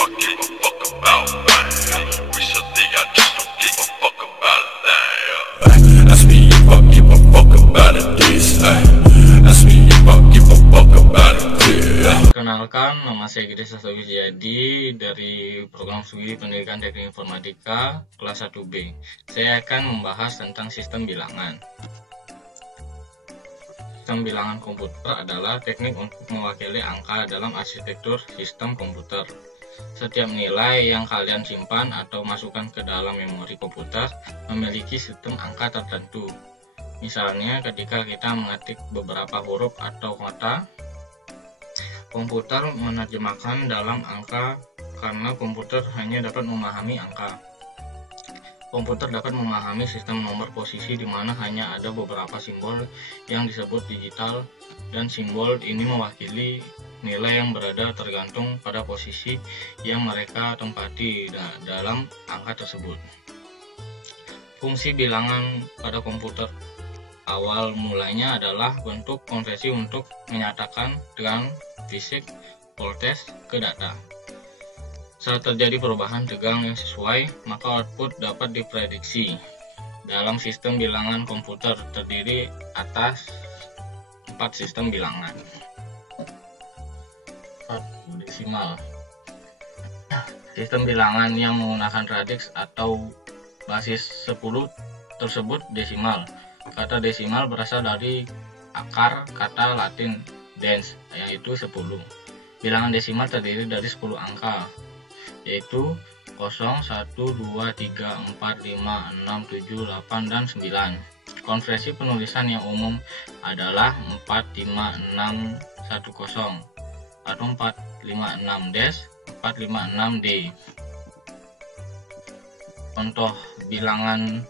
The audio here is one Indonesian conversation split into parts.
I give a fuck about man. Recently I just don't give a fuck about that. Ask me if I give a fuck about this. Ask me if I give a fuck about it. Perkenalkan, nama saya Gede Sasawi Jadi dari program studi pendidikan teknik informatika kelas 1B. Saya akan membahas tentang sistem bilangan. Sistem bilangan komputer adalah teknik untuk mewakili angka dalam arsitektur sistem komputer. Setiap nilai yang kalian simpan atau masukkan ke dalam memori komputer memiliki sistem angka tertentu. Misalnya ketika kita mengetik beberapa huruf atau kata, komputer menerjemahkan dalam angka karena komputer hanya dapat memahami angka. Komputer dapat memahami sistem nomor posisi di mana hanya ada beberapa simbol yang disebut digital, dan simbol ini mewakili nilai yang berada tergantung pada posisi yang mereka tempati dalam angka tersebut. Fungsi bilangan pada komputer awal mulanya adalah bentuk konversi untuk menyatakan dengan fisik voltage ke data. Saat terjadi perubahan tegang yang sesuai, maka output dapat diprediksi. Dalam sistem bilangan komputer terdiri atas 4 sistem bilangan. Desimal. Sistem bilangan yang menggunakan radix atau basis 10 tersebut desimal. Kata desimal berasal dari akar kata Latin dens, yaitu 10. Bilangan desimal terdiri dari 10 angka, yaitu 0, 1, 2, 3, 4, 5, 6, 7, 8, dan 9. Konversi penulisan yang umum adalah 45610 atau 456 456D. Contoh bilangan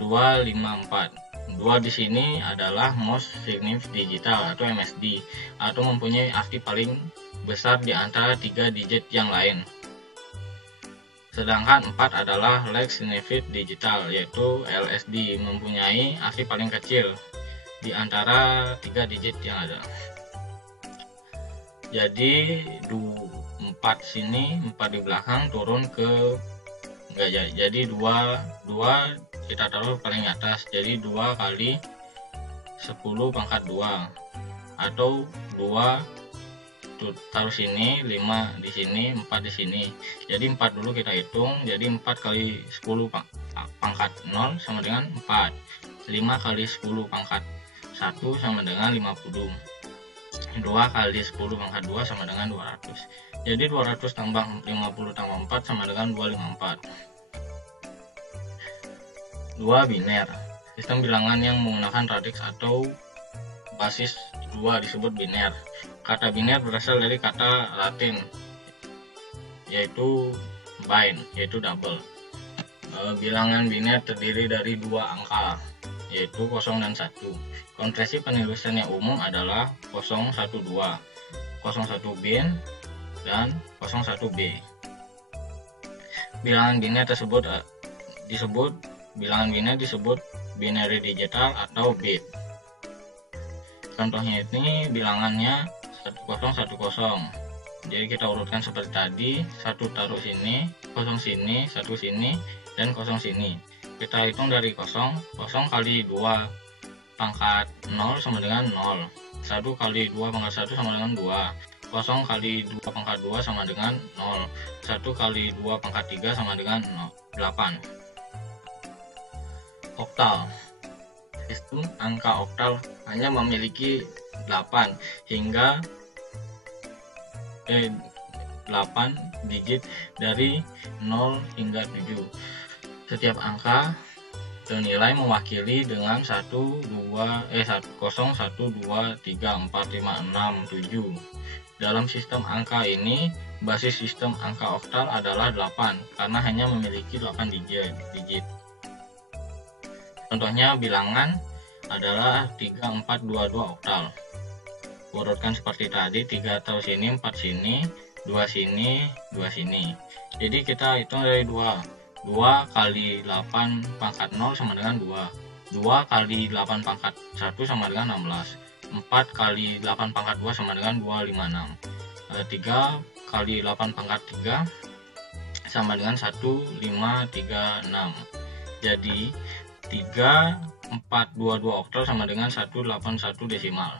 254. 2 di sini adalah most significant digital atau MSD, atau mempunyai arti paling besar di antara 3 digit yang lain. Sedangkan 4 adalah least significant digital, yaitu LSD, mempunyai arti paling kecil di antara 3 digit yang ada. Jadi 4 sini, 4 di belakang turun ke enggak, jadi 2 kita taruh paling atas, jadi 2 kali 10 pangkat 2, atau 2 taruh sini, 5 di sini, 4 di sini. Jadi 4 dulu kita hitung, jadi 4 kali 10 pangkat 0 sama dengan 4. 5 kali 10 pangkat 1 sama dengan 50. 2 kali 10 pangkat 2 sama dengan 200. Jadi 200 tambah 50 tambah 4 sama dengan 254. 2 biner. Sistem bilangan yang menggunakan radix atau basis 2 disebut biner. Kata biner berasal dari kata Latin, yaitu bind, yaitu double. Bilangan biner terdiri dari 2 angka, yaitu 0 dan 1. Konversi penulisan yang umum adalah 012, 01 bin, dan 01b. Bilangan biner disebut binary digital atau bit. Contohnya ini bilangannya 1010. Jadi kita urutkan seperti tadi, 1 taruh sini, 0 sini, 1 sini, dan 0 sini. Kita hitung dari 0 kali 2 pangkat 0 sama dengan 0. 1 kali 2 pangkat 1 sama dengan 2. 0 kali 2 pangkat 2 sama dengan 0. 1 kali 2 pangkat 3 sama dengan 8. Oktal. Sistem angka oktal hanya memiliki 8 hingga 8 digit dari 0 hingga 7. Setiap angka ternilai mewakili dengan 0, 1, 2, 3, 4, 5, 6, 7. Dalam sistem angka ini, basis sistem angka oktal adalah 8 karena hanya memiliki 8 digit. Contohnya bilangan adalah 3422 oktal. Urutkan seperti tadi, 3 taruh sini, 4 sini, 2 sini, 2 sini. Jadi kita hitung dari 2. 2 kali 8 pangkat 0 sama dengan 2. 2 kali 8 pangkat 1 sama dengan 16. 4 kali 8 pangkat 2 sama dengan 256. 3 kali 8 pangkat 3 sama dengan 1536. Jadi 3422 oktal sama dengan 181 desimal.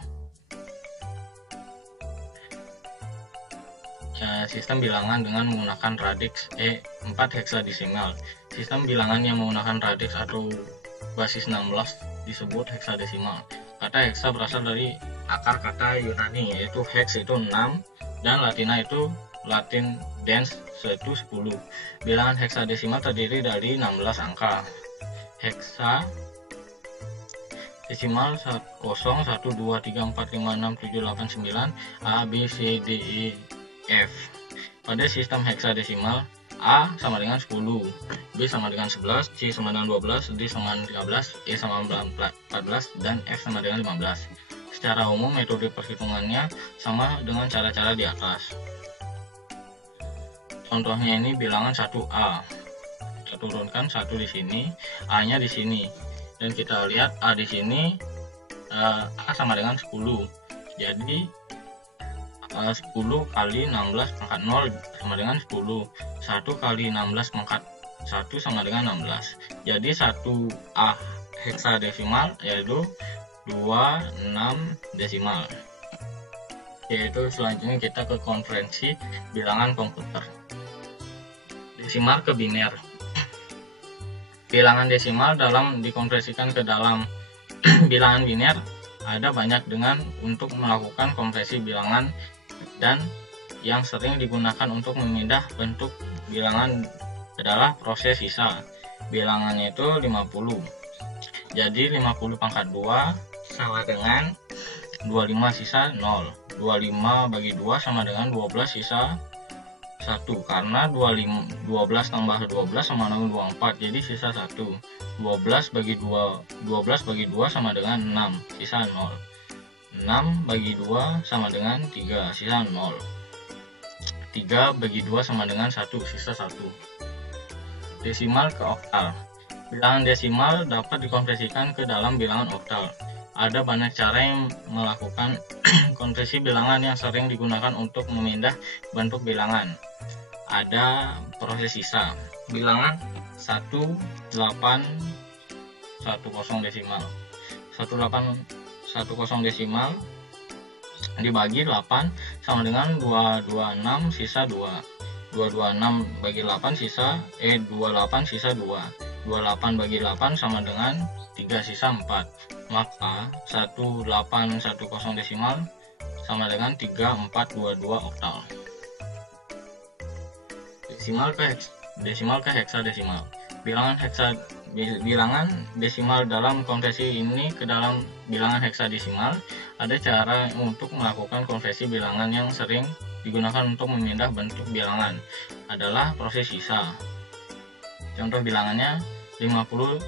Sistem bilangan dengan menggunakan radix 4 heksadesimal. Sistem bilangan yang menggunakan radix atau basis 16 disebut heksadesimal. Kata heksa berasal dari akar kata Yunani, yaitu hex itu 6 dan latina itu Latin dens yaitu 10. Bilangan heksadesimal terdiri dari 16 angka. Heksa desimal 0, 1, 2, 3, 4, 5, 6, 7, 8, 9 A, B, C, D, E, F. Pada sistem heksadesimal, A sama dengan 10, B sama dengan 11, C sama dengan 12, D sama dengan 13, E sama dengan 14, dan F sama dengan 15. Secara umum metode perhitungannya sama dengan cara-cara di atas. Contohnya ini bilangan 1A. Kita turunkan 1 di sini, A-nya di sini. Dan kita lihat A di sini, A sama dengan 10. Jadi 10 kali 16 pangkat 0 sama dengan 10. 1 kali 16 pangkat 1 sama dengan 16. Jadi 1A heksadesimal yaitu 26 desimal. Yaitu selanjutnya kita ke konferensi bilangan komputer. Desimal ke biner. Bilangan desimal dalam dikonversikan ke dalam bilangan biner ada banyak dengan untuk melakukan konversi bilangan, dan yang sering digunakan untuk memindah bentuk bilangan adalah proses sisa. Bilangannya itu 50. Jadi 50 pangkat 2 sama dengan 25 sisa 0. 25 bagi 2 sama dengan 12 sisa 1, karena 12 tambah 12 sama dengan 24, jadi sisa 1. 12 bagi 2 sama dengan 6, sisa 0. 6 bagi 2 sama dengan 3, sisa 0. 3 bagi 2 sama dengan 1, sisa 1. Desimal ke oktal. Bilangan desimal dapat dikonversikan ke dalam bilangan oktal. Ada banyak cara yang melakukan konversi bilangan yang sering digunakan untuk memindah bentuk bilangan. Ada proses sisa. Bilangan 1810 desimal. 1810 desimal dibagi 8 sama dengan 226 sisa 2. 226 bagi 8 sisa 28 sisa 2. 28 bagi 8 sama dengan 3 sisa 4. Maka 1810 desimal sama dengan 3422 oktal. Desimal ke heksadesimal. Bilangan desimal dalam konversi ini ke dalam bilangan heksadesimal. Ada cara untuk melakukan konversi bilangan yang sering digunakan untuk memindah bentuk bilangan adalah proses sisa. Contoh bilangannya 500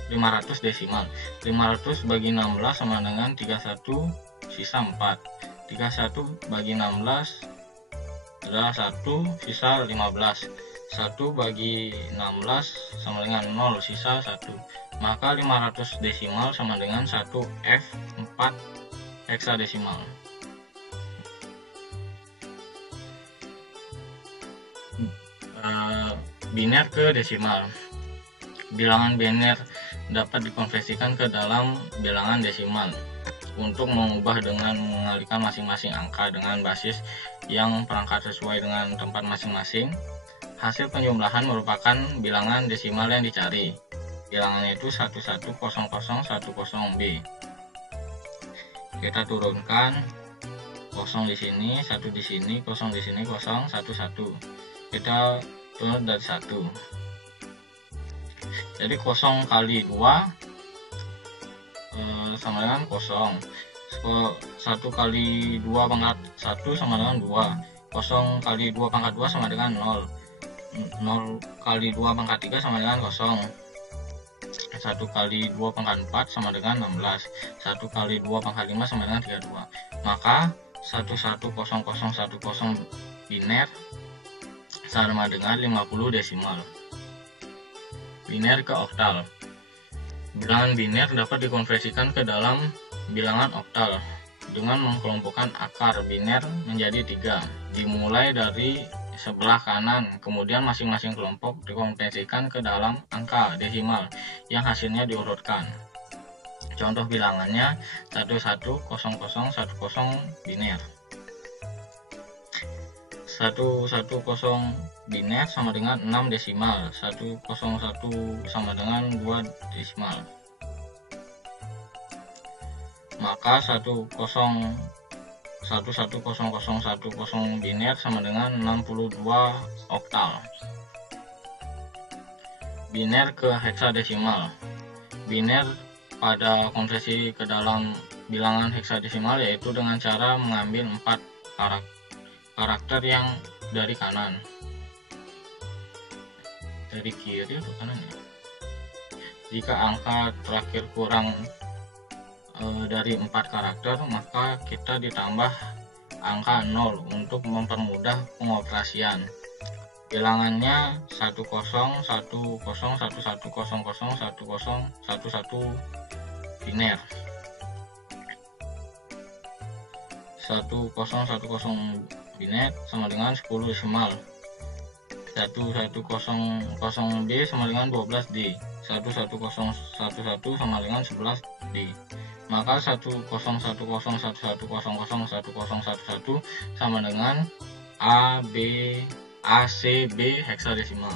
desimal. 500 bagi 16 sama dengan 31 sisa 4. 31 bagi 16 adalah 1 sisa 15. 1 bagi 16 sama dengan 0 sisa 1. Maka 500 desimal sama dengan 1 F4 heksadesimal. Biner ke desimal. Bilangan biner dapat dikonversikan ke dalam bilangan desimal untuk mengubah dengan mengalihkan masing-masing angka dengan basis yang perangkat sesuai dengan tempat masing-masing. Hasil penjumlahan merupakan bilangan desimal yang dicari. Bilangannya itu 110010B. Kita turunkan 0 di sini, 1 di sini, 0 di sini, 0, 1, 1. Kita turun dari 1. Jadi 0 kali 2 sama dengan 0. 1 kali 2 pangkat 1 sama dengan 2. 0 kali 2 pangkat 2 sama dengan 0. 0 kali 2 pangkat 3 sama dengan 0. 1 kali 2 pangkat 4 sama dengan 16. 1 kali 2 pangkat 5 sama dengan 32. Maka 110010 biner sama dengan 50 desimal. Biner ke oktal. Bilangan biner dapat dikonversikan ke dalam bilangan oktal dengan mengkelompokkan akar biner menjadi 3, dimulai dari sebelah kanan, kemudian masing-masing kelompok dikonversikan ke dalam angka desimal yang hasilnya diurutkan. Contoh bilangannya 110010 biner. 110 biner sama dengan 6 desimal, 101 sama dengan 2 desimal. Maka 11010 biner sama dengan 62 oktal. Biner ke heksadesimal. Biner pada konversi ke dalam bilangan heksadesimal yaitu dengan cara mengambil 4 karakter yang dari kanan, dari kiri atau kanan ya. Jika angka terakhir kurang dari 4 karakter, maka kita ditambah angka 0 untuk mempermudah pengoperasian. Bilangannya 10 10 11 00 10 11 biner. 1010 biner sama dengan 10 desimal. 1100D sama dengan 12D. 1111 sama dengan 11D. Maka 101011101011 sama dengan ACB heksadesimal.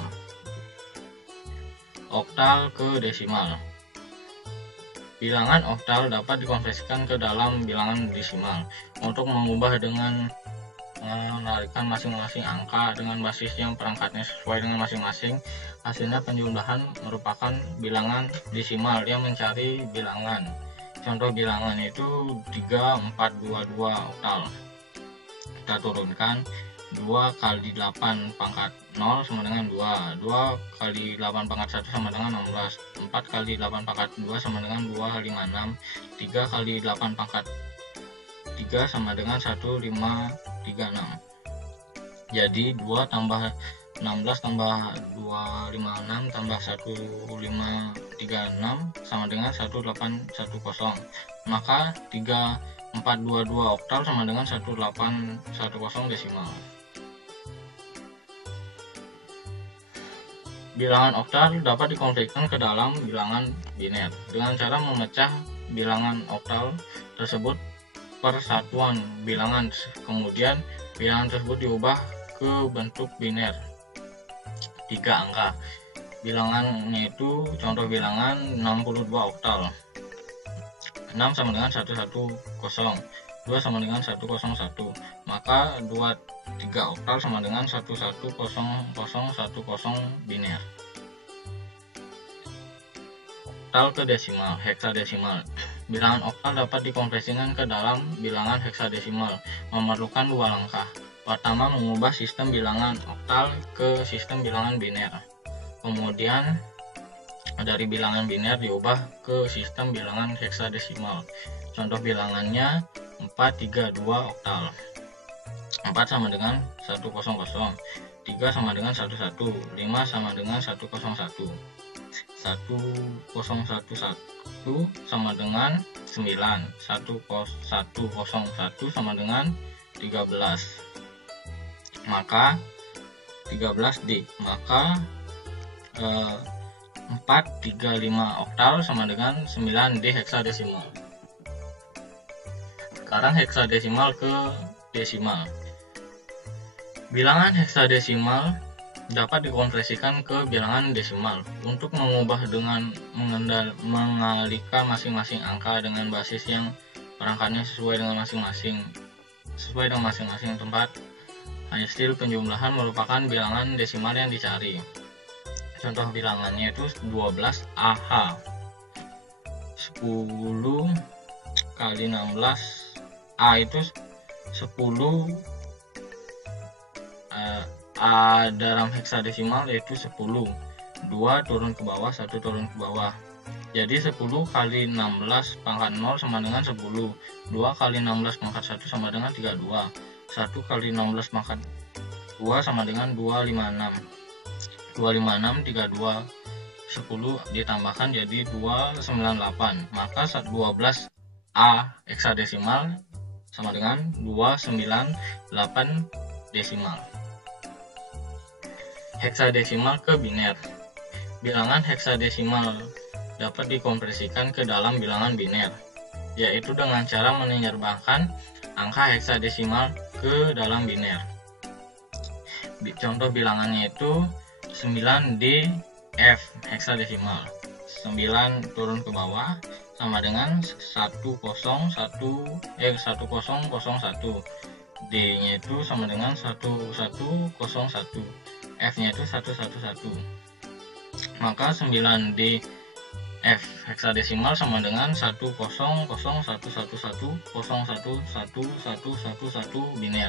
Oktal ke desimal. Bilangan oktal dapat dikonversikan ke dalam bilangan desimal. Untuk mengubah dengan menarikan masing-masing angka dengan basis yang perangkatnya sesuai dengan masing-masing, hasilnya penjumlahan merupakan bilangan desimal yang mencari bilangan. Contoh bilangan itu 3422 oktal. Kita turunkan 2 kali 8 pangkat 0 sama dengan 2, 2 kali 8 pangkat 1 sama dengan 16, 4 kali 8 pangkat 2 sama dengan 256, 3 kali 8 pangkat 3 sama dengan 1536. Jadi 2 tambah 16 tambah 256 tambah 1536 sama dengan 1810. Maka 3422 oktal sama dengan 1810 desimal. Bilangan oktal dapat dikonversikan ke dalam bilangan biner dengan cara memecah bilangan oktal tersebut per satuan bilangan, kemudian bilangan tersebut diubah ke bentuk biner 3 angka. Bilangannya itu contoh bilangan 62 oktal. 6 sama dengan 110, 2 sama dengan 101, maka 23 oktal sama dengan 110010 biner. Oktal ke desimal, heksadesimal. Bilangan oktal dapat dikonversikan ke dalam bilangan heksadesimal, memerlukan 2 langkah. Pertama, mengubah sistem bilangan oktal ke sistem bilangan biner. Kemudian dari bilangan biner diubah ke sistem bilangan heksadesimal. Contoh bilangannya 432 oktal. 4 sama dengan 100, 3 sama dengan 11, 5 sama dengan 101, 1011 sama dengan 9, 1101 sama dengan 13. Maka 13D, maka 435 oktal sama dengan 9D heksadesimal. Sekarang heksadesimal ke desimal. Bilangan heksadesimal dapat dikonversikan ke bilangan desimal. Untuk mengubah dengan mengalihkan masing-masing angka dengan basis yang perangkatnya sesuai dengan masing-masing tempat hasil penjumlahan merupakan bilangan desimal yang dicari. Contoh bilangannya itu 12 AH. 10 kali 16 A itu 10 A dalam heksadesimal yaitu 10. 2 turun ke bawah, 1 turun ke bawah. Jadi 10 kali 16 pangkat 0 sama dengan 10. 2 kali 16 pangkat 1 sama dengan 32. 1 kali 16 pangkat 2 sama dengan 256. 256 32 10 ditambahkan jadi 298. Maka 12 A heksadesimal sama dengan 298 desimal. Heksadesimal ke biner. Bilangan heksadesimal dapat dikonversikan ke dalam bilangan biner, yaitu dengan cara menyerbakan angka heksadesimal ke dalam biner. Contoh bilangannya itu 9DF heksadesimal. 9 turun ke bawah sama dengan 1001. D-nya itu sama dengan 1101. F-nya itu 111. Maka 9DF heksadesimal sama dengan 10011111111 biner.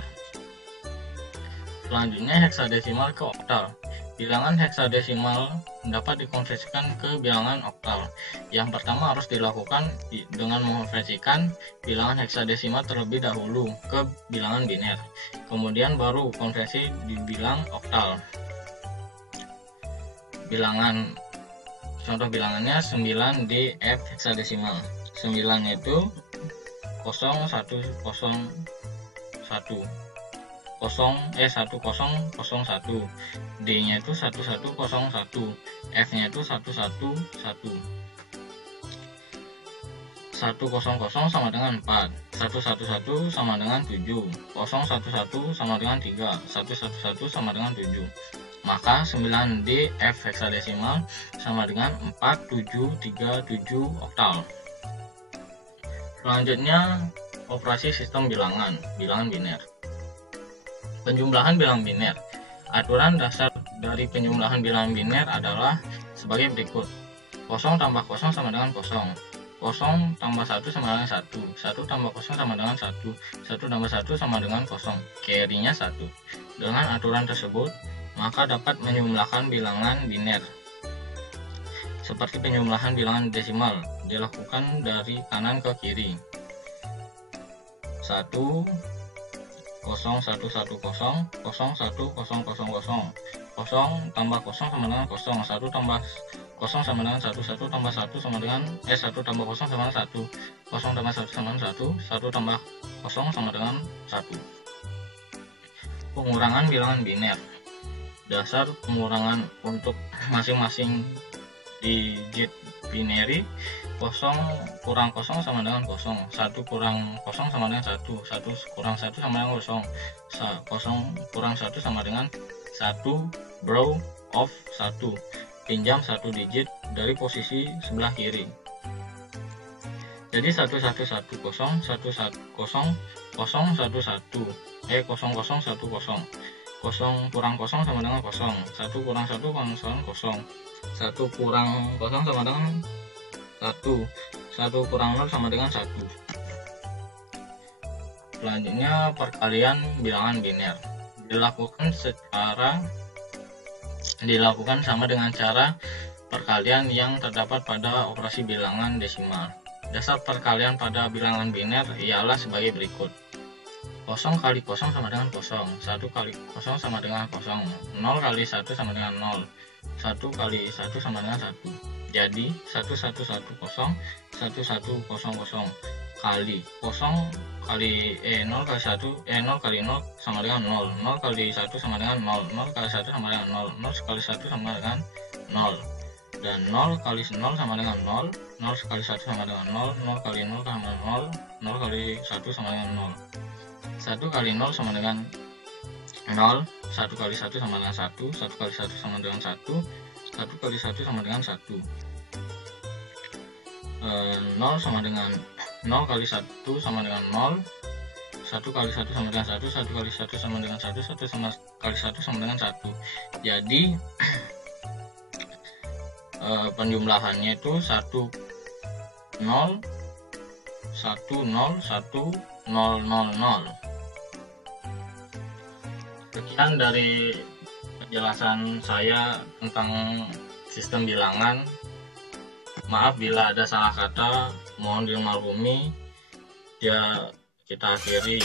Selanjutnya heksadesimal ke oktal. Bilangan heksadesimal dapat dikonversikan ke bilangan oktal. Yang pertama harus dilakukan dengan mengonversikan bilangan heksadesimal terlebih dahulu ke bilangan biner. Kemudian baru konversi dibilang oktal. Contoh bilangannya 9DF heksadesimal. 9 itu 1001. 1001. D-nya itu 1101. F-nya itu 111. 100 sama dengan 4. 111 sama dengan 7. 011 sama dengan 3. 111 sama dengan 7. Maka 9DF heksadesimal sama dengan 4737 oktal. Selanjutnya operasi sistem bilangan biner. Penjumlahan bilangan biner. Aturan dasar dari penjumlahan bilangan biner adalah sebagai berikut. 0 tambah 0 sama dengan 0. 0 tambah 1 sama dengan 1. 1 tambah 0 sama dengan 1. 1 tambah 1 sama dengan 0. Carry-nya 1. Dengan aturan tersebut, maka dapat menjumlahkan bilangan biner. Seperti penjumlahan bilangan desimal, dilakukan dari kanan ke kiri. 1 0 1 1 0 0 1 0 0 0 0 tambah 0 sama dengan 0. 1 tambah 0 sama dengan 1. 1 tambah 1 sama dengan 1 tambah 0 sama dengan 1. 0 tambah 1 sama dengan 1. 1 tambah 0 sama dengan 1. Pengurangan bilangan biner. Dasar pengurangan untuk masing-masing digit binary. 0 kurang 0 sama dengan 0. 1 kurang 0 sama dengan 1. 1 kurang 1 sama dengan 0. 0 kurang 1 sama dengan 1 borrow of 1. Pinjam 1 digit dari posisi sebelah kiri. Jadi 1110 0 11 0 0 10 0 kurang 0 sama dengan 0. 1 kurang 1 sama dengan 0. 1 kurang 0 sama dengan 1. 1 kurang 0 sama dengan 1. Selanjutnya perkalian bilangan biner. Dilakukan sama dengan cara perkalian yang terdapat pada operasi bilangan desimal. Dasar perkalian pada bilangan biner ialah sebagai berikut. 0 kali 0 sama dengan 0. 1 kali 0 sama dengan 0. 0 kali 1 sama dengan 0. 1 kali 1 sama dengan 1. Jadi 1110 1100 kali 0 kali 0 kali 1 0 kali 0 sama dengan 0. 0 kali 1 sama dengan 0. 0 kali 1 sama dengan 0. 0 kali 1 sama dengan 0. Dan 0 kali 0 sama dengan 0. 0 kali 1 sama dengan 0. 0 kali 0 sama 0. 0 kali 1 sama dengan 0. 1 kali 0 sama dengan 0. 1 kali 1 sama dengan 1. 1 kali 1 sama dengan 1. 1 kali 1 sama dengan 1. 0 sama dengan 0 kali 1 sama dengan 0. 1 kali 1 sama dengan 1. 1 kali 1 sama dengan 1. 1 kali 1 sama dengan 1. Jadi penjumlahannya itu 1 0 1 0 1 0 0 0. Sekian dari penjelasan saya tentang sistem bilangan. Maaf bila ada salah kata, mohon dimaklumi. Ya, kita akhiri.